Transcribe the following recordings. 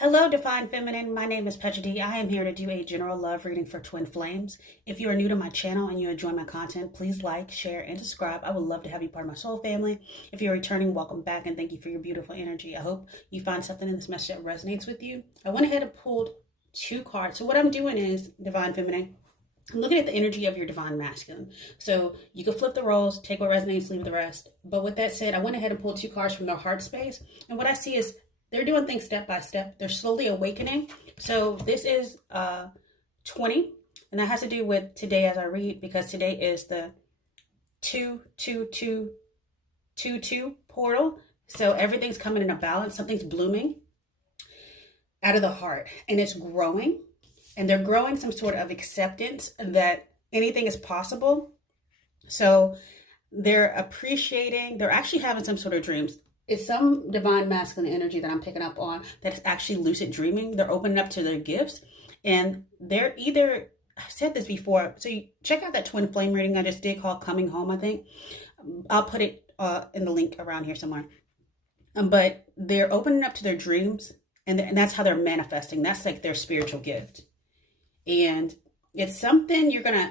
Hello, Divine Feminine. My name is Petra D. I am here to do a general love reading for twin flames. If you are new to my channel and you enjoy my content, please like, share, and subscribe. I would love to have you part of my soul family. If you're returning, welcome back and thank you for your beautiful energy. I hope you find something in this message that resonates with you. I went ahead and pulled two cards. So what I'm doing is, Divine Feminine, I'm looking at the energy of your divine masculine. So you can flip the roles, take what resonates, leave the rest. But with that said, I went ahead and pulled two cards from their heart space. And what I see is they're doing things step by step. They're slowly awakening. So this is 20. And that has to do with today as I read, because today is the 22222 portal. So everything's coming in a balance. Something's blooming out of the heart. And it's growing. And they're growing some sort of acceptance that anything is possible. So they're appreciating. They're actually having some sort of dreams. It's some divine masculine energy that I'm picking up on that's actually lucid dreaming. They're opening up to their gifts. And they're either, I said this before, so you check out that twin flame reading I just did called Coming Home, I think. I'll put it in the link around here somewhere. But they're opening up to their dreams, and that's how they're manifesting. That's like their spiritual gift. And it's something you're going to,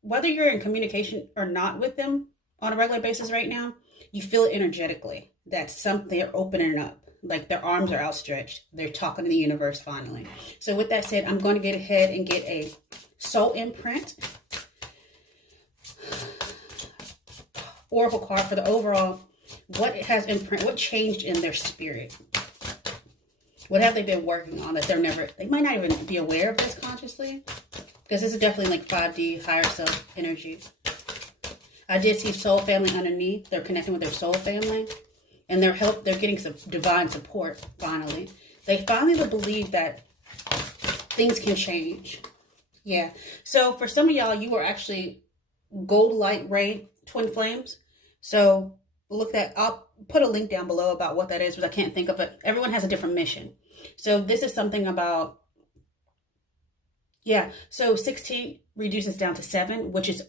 whether you're in communication or not with them on a regular basis right now, you feel it energetically. That's something they're opening up, like their arms are outstretched. They're talking to the universe finally. So with that said, I'm going to get ahead and get a soul imprint oracle card for the overall. What has imprint? What changed in their spirit? What have they been working on that they might not even be aware of this consciously? Because this is definitely like 5D higher self energy. I did see soul family underneath. They're connecting with their soul family. And they're getting some divine support, finally. They finally will believe that things can change. Yeah. So for some of y'all, you are actually gold light ray twin flames. So I'll put a link down below about what that is, because I can't think of it. Everyone has a different mission. So this is something about, so 16 reduces down to 7, which is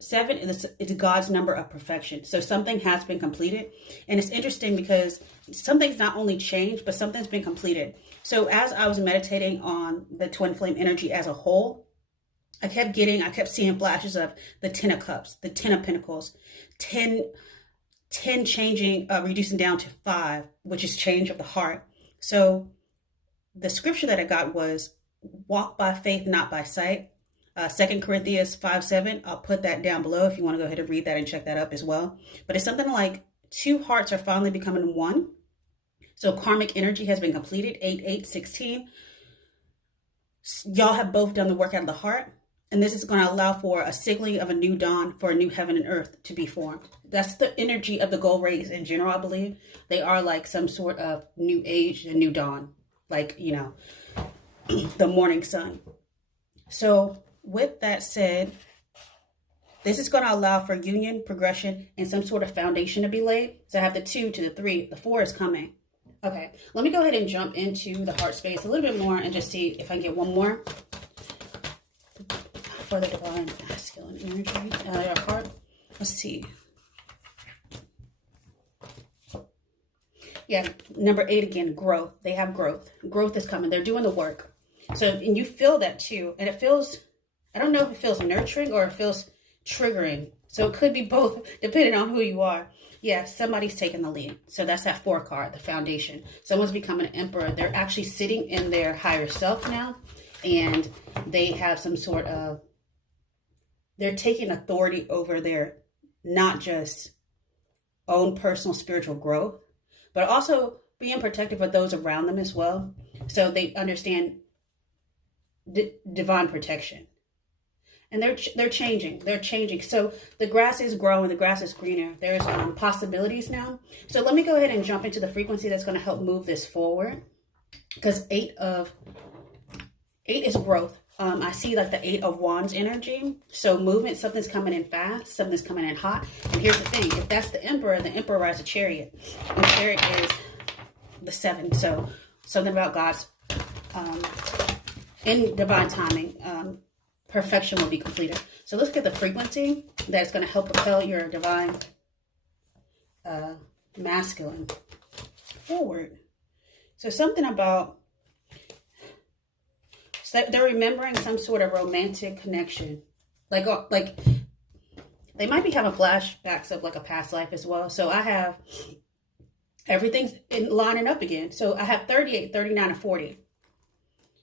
7 is God's number of perfection. So something has been completed. And it's interesting because something's not only changed, but something's been completed. So as I was meditating on the twin flame energy as a whole, I kept seeing flashes of the 10 of cups, the 10 of pentacles, 10 changing, reducing down to 5, which is change of the heart. So the scripture that I got was walk by faith, not by sight. 2 Corinthians 5:7. I'll put that down below if you want to go ahead and read that and check that up as well. But it's something like 2 hearts are finally becoming 1. So karmic energy has been completed. 8/8/16. Y'all have both done the work out of the heart. And this is going to allow for a signaling of a new dawn, for a new heaven and earth to be formed. That's the energy of the gold rays in general, I believe. They are like some sort of new age, a new dawn. Like, the morning sun. So with that said, this is going to allow for union, progression, and some sort of foundation to be laid. So I have the 2 to the 3. The 4 is coming. Okay, let me go ahead and jump into the heart space a little bit more and just see if I can get one more for the divine masculine energy. Our heart. Let's see. Yeah, number 8 again, growth. They have growth. Growth is coming. They're doing the work. So, and you feel that too. And it feels, I don't know if it feels nurturing or it feels triggering. So it could be both, depending on who you are. Yeah, somebody's taking the lead. So that's that 4 card, the foundation. Someone's becoming an emperor. They're actually sitting in their higher self now. And they have some sort of, they're taking authority over their, not just own personal spiritual growth, but also being protective of those around them as well. So they understand divine protection. And they're changing. They're changing. So the grass is growing. The grass is greener. There's possibilities now. So let me go ahead and jump into the frequency that's going to help move this forward. Because 8 is growth. I see like the 8 of Wands energy. So movement, something's coming in fast. Something's coming in hot. And here's the thing. If that's the emperor rides a chariot. And chariot is the 7. So something about God's, in divine timing, perfection will be completed. So let's get the frequency that's going to help propel your divine masculine forward. So something about So they're remembering some sort of romantic connection. Like they might be having flashbacks of like a past life as well. So I have everything's lining up again. So I have 38, 39, and 40.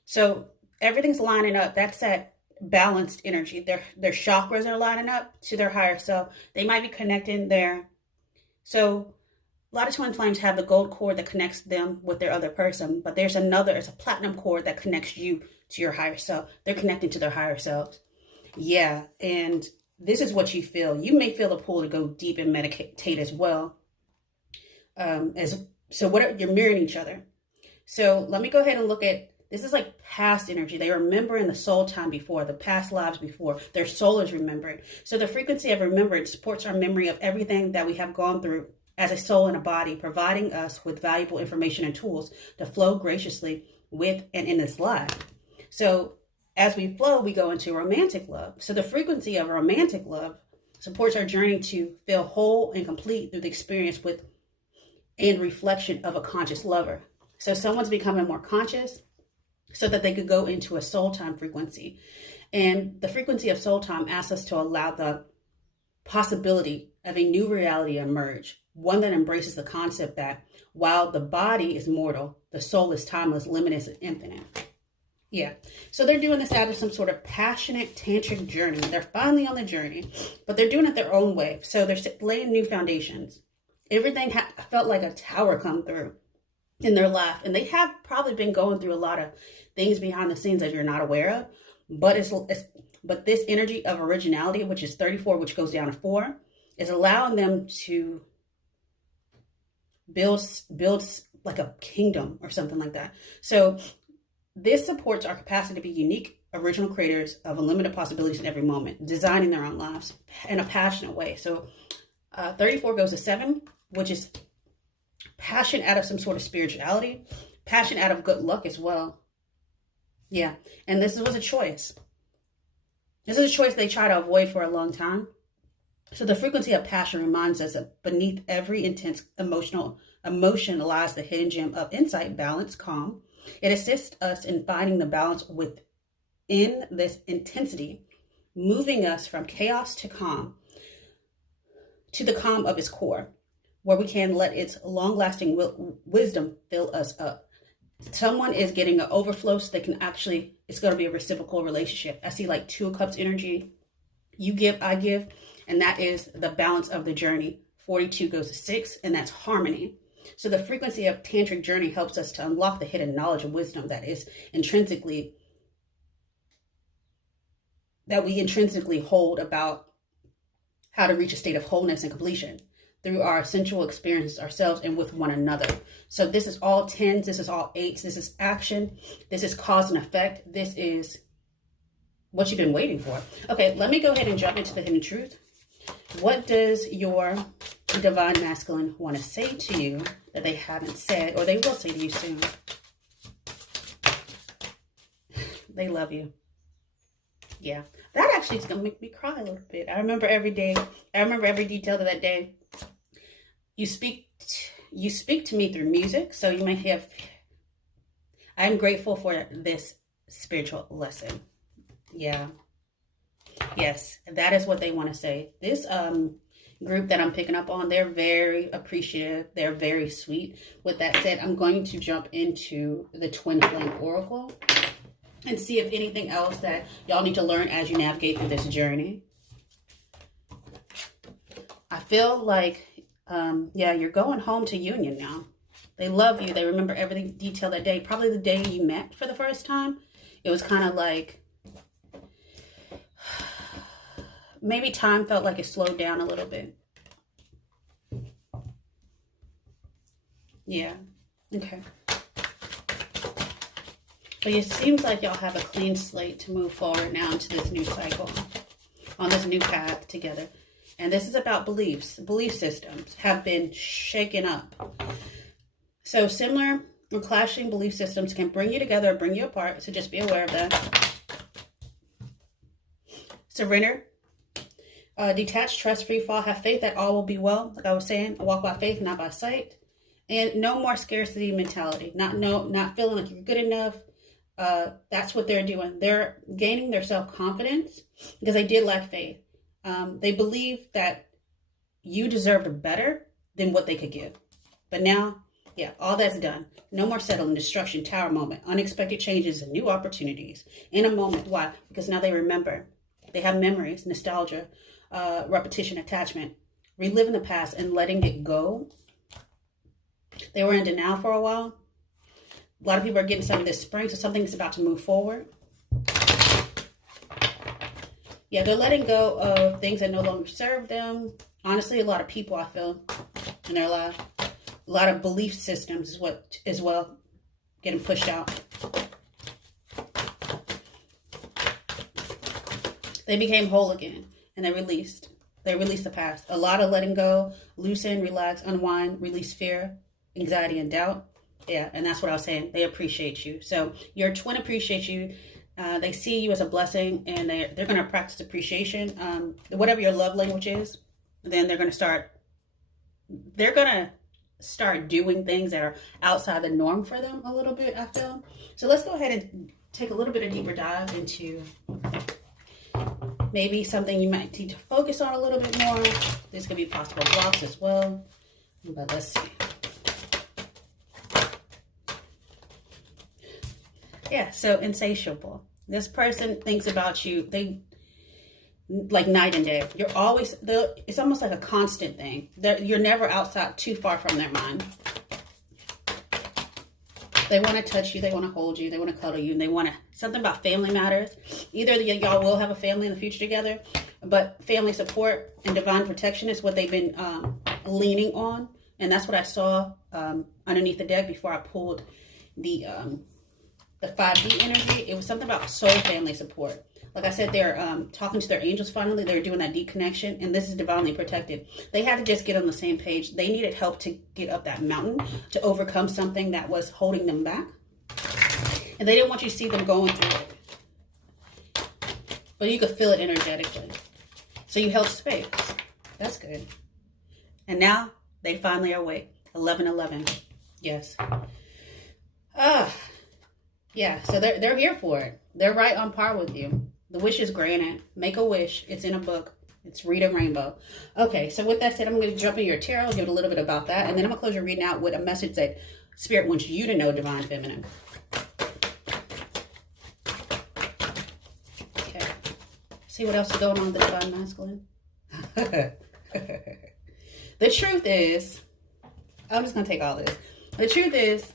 So everything's lining up. That's that balanced energy. Their chakras are lining up to their higher self. They might be connecting their. So a lot of twin flames have the gold cord that connects them with their other person, but it's a platinum cord that connects you to your higher self. They're connecting to their higher selves. Yeah, and this is what you feel. You may feel the pull to go deep and meditate as well. You're mirroring each other. So let me go ahead and look at. This is like past energy. They remember in the soul time before, the past lives before. Their soul is remembered. So the frequency of remembrance supports our memory of everything that we have gone through as a soul and a body, providing us with valuable information and tools to flow graciously with and in this life. So as we flow, we go into romantic love. So the frequency of romantic love supports our journey to feel whole and complete through the experience with and reflection of a conscious lover. So someone's becoming more conscious so that they could go into a soul time frequency. And the frequency of soul time asks us to allow the possibility of a new reality emerge, one that embraces the concept that while the body is mortal, the soul is timeless, limitless, and infinite. Yeah. So they're doing this out of some sort of passionate tantric journey. They're finally on the journey, but they're doing it their own way. So they're laying new foundations. Everything felt like a tower come through in their life. And they have probably been going through a lot of things behind the scenes that you're not aware of. But this energy of originality, which is 34, which goes down to 4, is allowing them to build like a kingdom or something like that. So this supports our capacity to be unique, original creators of unlimited possibilities in every moment, designing their own lives in a passionate way. So 34 goes to 7, which is passion out of some sort of spirituality, passion out of good luck as well. Yeah. And this was a choice. This is a choice they try to avoid for a long time. So the frequency of passion reminds us that beneath every intense emotion lies the hidden gem of insight, balance, calm. It assists us in finding the balance within this intensity, moving us from chaos to the calm of its core, where we can let its long-lasting wisdom fill us up. Someone is getting an overflow so they can it's going to be a reciprocal relationship. I see like 2 of Cups energy. You give, I give, and that is the balance of the journey. 42 goes to 6, and that's harmony. So the frequency of tantric journey helps us to unlock the hidden knowledge and wisdom that we intrinsically hold about how to reach a state of wholeness and completion through our sensual experiences ourselves and with one another. So this is all 10s, this is all 8s, this is action, this is cause and effect, this is what you've been waiting for. Okay, let me go ahead and jump into the hidden truth. What does your divine masculine want to say to you that they haven't said, or they will say to you soon? They love you. Yeah, that actually is going to make me cry a little bit. I remember every day. I remember every detail of that day. You speak to me through music, so you may have. I'm grateful for this spiritual lesson. Yeah. Yes, that is what they want to say. This group that I'm picking up on, they're very appreciative. They're very sweet. With that said, I'm going to jump into the Twin Flame Oracle and see if anything else that y'all need to learn as you navigate through this journey. I feel like, you're going home to union now. They love you. They remember every detail that day. Probably the day you met for the first time. It was kind of like, maybe time felt like it slowed down a little bit. Yeah. Okay. But it seems like y'all have a clean slate to move forward now into this new cycle, on this new path together. And this is about beliefs. Belief systems have been shaken up. So similar or clashing belief systems can bring you together or bring you apart. So just be aware of that. Surrender. Detach, trust, free fall, have faith that all will be well. Like I was saying, walk by faith, not by sight. And no more scarcity mentality. Not feeling like you're good enough. That's what they're doing. They're gaining their self-confidence because they did lack faith. They believe that you deserved better than what they could give. But now, yeah, all that's done. No more settling, destruction, tower moment, unexpected changes, and new opportunities in a moment. Why? Because now they remember. They have memories, nostalgia, repetition, attachment, reliving the past and letting it go. They were in denial for a while. A lot of people are getting something this spring, so something is about to move forward. Yeah, they're letting go of things that no longer serve them. Honestly, a lot of people, I feel, in their life. A lot of belief systems is what as well getting pushed out. They became whole again, and they released. They released the past. A lot of letting go, loosen, relax, unwind, release fear, anxiety, and doubt. Yeah, and that's what I was saying. They appreciate you. So your twin appreciates you. They see you as a blessing, and they're going to practice appreciation. Whatever your love language is, then they're going to start doing things that are outside the norm for them a little bit, I feel. So let's go ahead and take a little bit of deeper dive into maybe something you might need to focus on a little bit more. This could be possible blocks as well. But let's see. Yeah, so insatiable. This person thinks about you. They like night and day. You're always, it's almost like a constant thing. You're never outside too far from their mind. They want to touch you. They want to hold you. They want to cuddle you. And they want to, something about family matters. Either y'all will have a family in the future together, but family support and divine protection is what they've been leaning on. And that's what I saw underneath the deck before I pulled the 5D energy. It was something about soul family support. Like I said, they're talking to their angels finally. They're doing that deep connection, and this is divinely protected. They had to just get on the same page. They needed help to get up that mountain, to overcome something that was holding them back. And they didn't want you to see them going through it. But you could feel it energetically. So you held space. That's good. And now they finally are awake. 11:11. Yes. Yeah, so they're here for it. They're right on par with you. The wish is granted. Make a wish. It's in a book. It's Read a Rainbow. Okay, so with that said, I'm going to jump in your tarot, give it a little bit about that, and then I'm going to close your reading out with a message that Spirit wants you to know, Divine Feminine. Okay. See what else is going on with the Divine Masculine? The truth is, I'm just going to take all this. The truth is,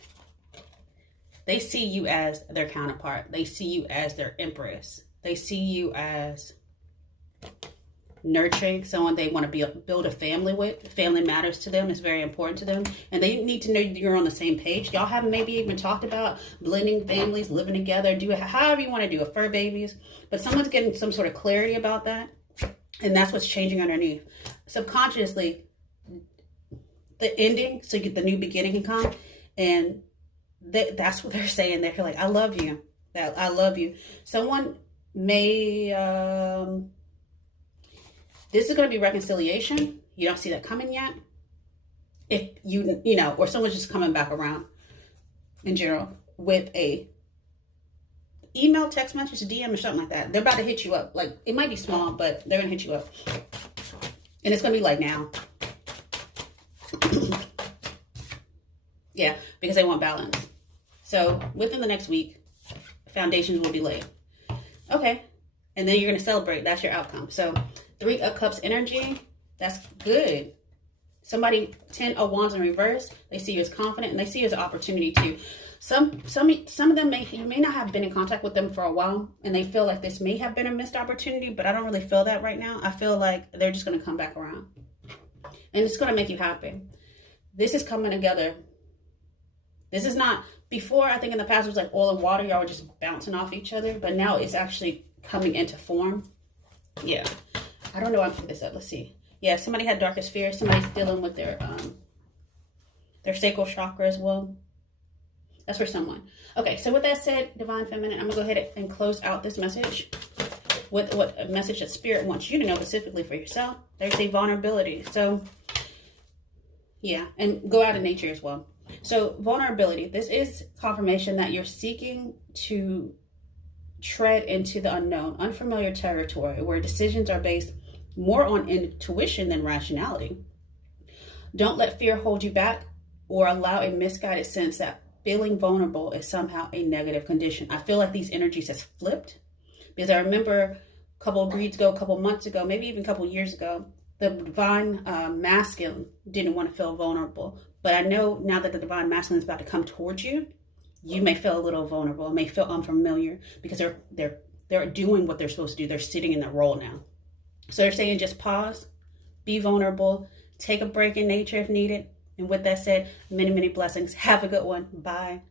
they see you as their counterpart. They see you as their empress. They see you as nurturing, someone they want to build a family with. Family matters to them. It's very important to them. And they need to know you're on the same page. Y'all have maybe even talked about blending families, living together, do it however you want to do it, fur babies. But someone's getting some sort of clarity about that. And that's what's changing underneath. Subconsciously, the ending, so the new beginning can come. And that's what they're saying. They're like, I love you. I love you. Someone may, this is going to be reconciliation. You don't see that coming yet. If you know, or someone's just coming back around in general with a email, text message, DM or something like that. They're about to hit you up. Like, it might be small, but they're going to hit you up. And it's going to be like now. Yeah, because they want balance. So within the next week, foundations will be laid. Okay. And then you're going to celebrate. That's your outcome. So 3 of Cups energy. That's good. Somebody, 10 of Wands in reverse. They see you as confident, and they see you as an opportunity too. Some of them you may not have been in contact with them for a while, and they feel like this may have been a missed opportunity, but I don't really feel that right now. I feel like they're just going to come back around. And it's going to make you happy. This is coming together. This is not, before, I think in the past it was like oil and water. Y'all were just bouncing off each other. But now it's actually coming into form. Yeah. I don't know why I'm putting this up. Let's see. Yeah, somebody had darkest fear. Somebody's dealing with their sacral chakra as well. That's for someone. Okay, so with that said, Divine Feminine, I'm going to go ahead and close out this message with what a message that Spirit wants you to know specifically for yourself. There's a vulnerability. So, yeah, and go out in nature as well. So vulnerability, this is confirmation that you're seeking to tread into the unknown, unfamiliar territory where decisions are based more on intuition than rationality. Don't let fear hold you back or allow a misguided sense that feeling vulnerable is somehow a negative condition. I feel like these energies has flipped, because I remember a couple of reads ago, a couple of months ago, maybe even a couple of years ago, the divine masculine didn't want to feel vulnerable. But I know now that the divine masculine is about to come towards you, you may feel a little vulnerable, may feel unfamiliar, because they're doing what they're supposed to do. They're sitting in the role now. So they're saying just pause, be vulnerable, take a break in nature if needed. And with that said, many, many blessings. Have a good one. Bye.